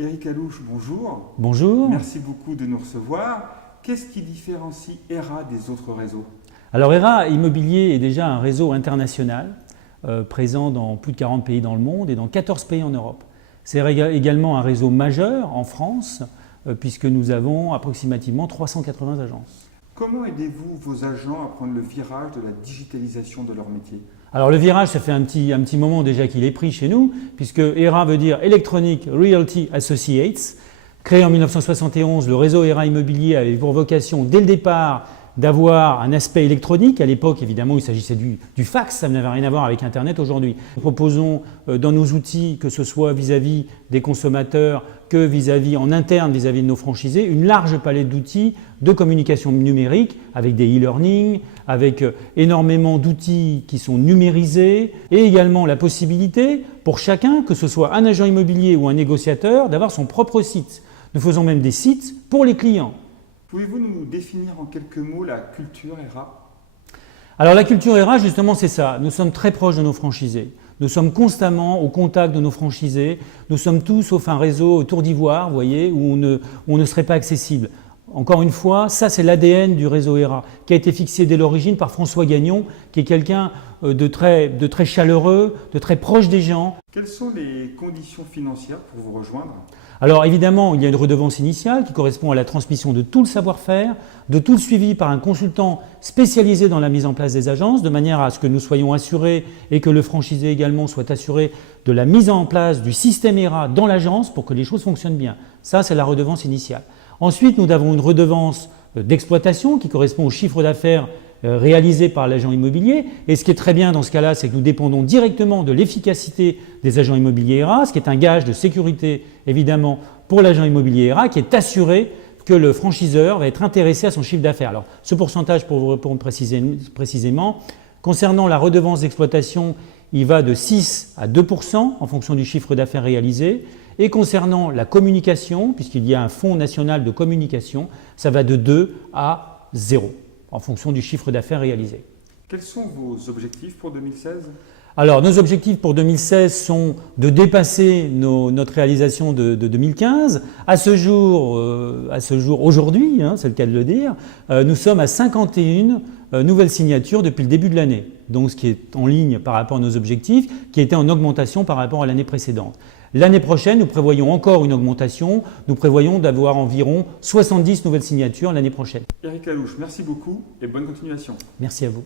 Éric Alouche, bonjour. Bonjour. Merci beaucoup de nous recevoir. Qu'est-ce qui différencie ERA des autres réseaux? Alors ERA Immobilier est déjà un réseau international présent dans plus de 40 pays dans le monde et dans 14 pays en Europe. C'est également un réseau majeur en France puisque nous avons approximativement 380 agences. Comment aidez-vous vos agents à prendre le virage de la digitalisation de leur métier? Alors le virage, ça fait un petit moment déjà qu'il est pris chez nous, puisque ERA veut dire Electronic Realty Associates. Créé en 1971, le réseau ERA Immobilier avait pour vocation dès le départ d'avoir un aspect électronique. À l'époque, évidemment, il s'agissait du fax, ça n'avait rien à voir avec Internet aujourd'hui. Nous proposons dans nos outils, que ce soit vis-à-vis des consommateurs que vis-à-vis en interne, vis-à-vis de nos franchisés, une large palette d'outils de communication numérique avec des e-learning, avec énormément d'outils qui sont numérisés et également la possibilité pour chacun, que ce soit un agent immobilier ou un négociateur, d'avoir son propre site. Nous faisons même des sites pour les clients. Pouvez-vous nous définir en quelques mots la culture ERA? Alors la culture ERA, justement, c'est ça. Nous sommes très proches de nos franchisés. Nous sommes constamment au contact de nos franchisés. Nous sommes tous, sauf un réseau autour d'Ivoire, vous voyez, où on ne serait pas accessible. Encore une fois, ça c'est l'ADN du réseau ERA, qui a été fixé dès l'origine par François Gagnon, qui est quelqu'un de très chaleureux, de très proche des gens. Quelles sont les conditions financières pour vous rejoindre? Alors évidemment, il y a une redevance initiale qui correspond à la transmission de tout le savoir-faire, de tout le suivi par un consultant spécialisé dans la mise en place des agences, de manière à ce que nous soyons assurés et que le franchisé également soit assuré de la mise en place du système ERA dans l'agence pour que les choses fonctionnent bien. Ça, c'est la redevance initiale. Ensuite, nous avons une redevance d'exploitation qui correspond au chiffre d'affaires réalisé par l'agent immobilier. Et ce qui est très bien dans ce cas-là, c'est que nous dépendons directement de l'efficacité des agents immobiliers ERA, ce qui est un gage de sécurité, évidemment, pour l'agent immobilier ERA, qui est assuré que le franchiseur va être intéressé à son chiffre d'affaires. Alors, ce pourcentage, pour vous répondre précisément, concernant la redevance d'exploitation, il va de 6 à 2% en fonction du chiffre d'affaires réalisé. Et concernant la communication, puisqu'il y a un fonds national de communication, ça va de 2 à 0 en fonction du chiffre d'affaires réalisé. Quels sont vos objectifs pour 2016? Alors, nos objectifs pour 2016 sont de dépasser notre réalisation de 2015. À ce jour, aujourd'hui, c'est le cas de le dire, nous sommes à 51 nouvelles signatures depuis le début de l'année. Donc, ce qui est en ligne par rapport à nos objectifs, qui était en augmentation par rapport à l'année précédente. L'année prochaine, nous prévoyons encore une augmentation. Nous prévoyons d'avoir environ 70 nouvelles signatures l'année prochaine. Éric Alouche, merci beaucoup et bonne continuation. Merci à vous.